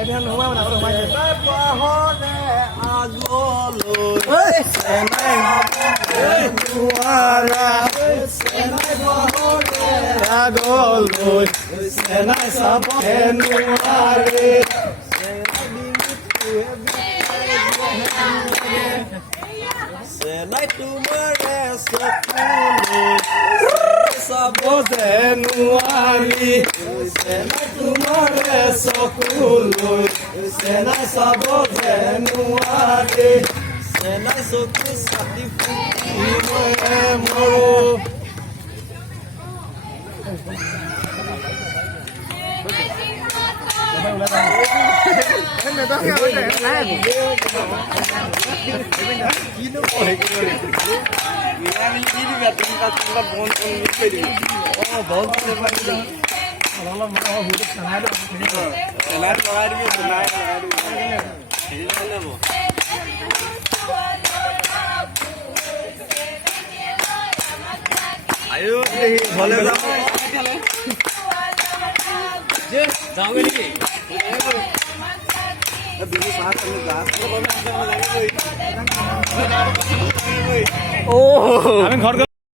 এতিয়া নোহোৱা মানে আগতে Sabozenuari, senai tumare sokului, senai sabozenuari, senai sokri satifuki moru. আয়ো দেখি ঘৰলে যাওঁগে নেকি আমি ঘৰত